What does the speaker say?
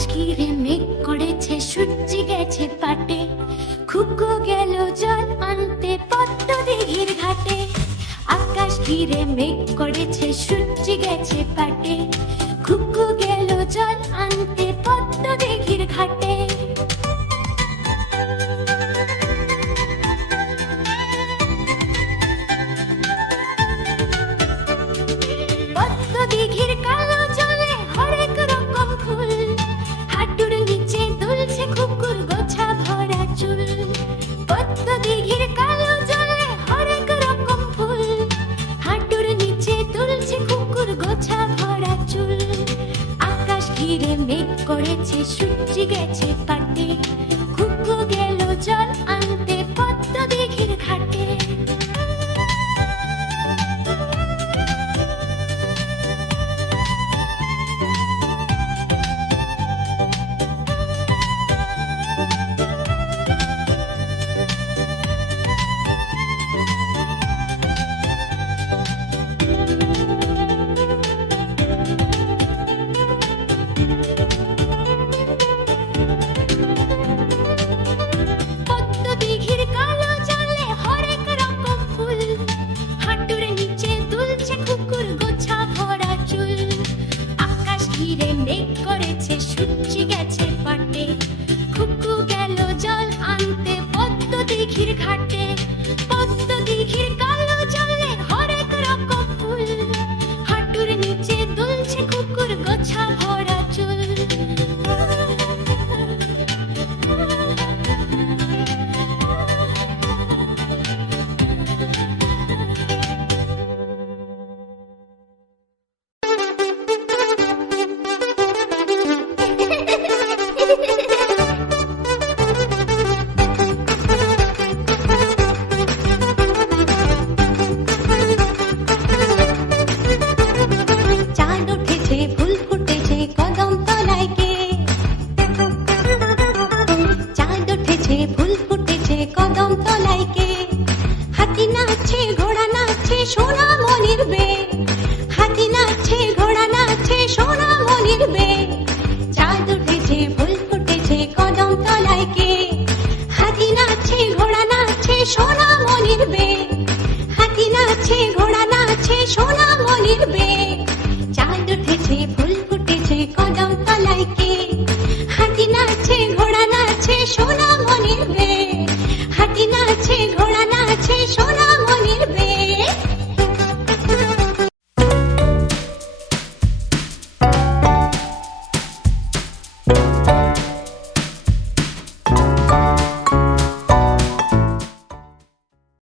আকাশ ঘিরে মেঘ করেছে, সূর্য গেছে পাটে, খুকু গেল জল আনতে পদ্ম দিঘির ঘাটে। আকাশ ঘিরে মেঘ করেছে, সূর্য গেছে পাটে, খুকু গেল জল আনতে পদ্ম দিঘির ঘাটে। পদ্ম দিঘির কালো জলে হরেক রকম ফুল, হাঁটুর নিচে দুলছে খুকুর গোছা ভরা চুল। পদ্ম দিঘির কালো জলে হরেক রকম ফুল, হাঁটুর নিচে দুলছে খুকুর গোছা ভরা চুল। আকাশ ঘিরে মেঘ করেছে, সূর্য গেছে পাটে, খুকু গেল জল আনতে পদ্ম দিঘির ঘাটে। পদ্ম দিঘির কালো জলে হরেক রকম ফুল, হাঁটুর নিচে দুলছে খুকুর গোছা ভরা চুল। আকাশ ঘিরে মেঘ করেছে, সূর্য গেছে পাটে, খুকু গেল জল আনতে পদ্ম দিঘির ঘাটে। পদ্ম দিঘির কালো জলে হরেক রকম ফুল, হাঁটুর নিচে দুলছে খুকুর গোছা ভরা চুল। চাঁদ উঠেছে, ফুল ফুটেছে কদম তলায় কে? চাঁদ উঠেছে, ফুল ফুটেছে কদম তলায় কে? হাতি নাচছে, ঘোড়া নাচছে, সোনা মনির বে। হাতি নাচছে, ঘোড়া নাচছে, সোনা মনির বে। চাঁদ উঠেছে, ফুল ফুটেছে কদম তলায় কে? হাতি নাচছে, ঘোড়া নাচছে, সোনা মনির বে। হাতি নাচছে, ঘোড়া নাচছে, সোনা মনির বে।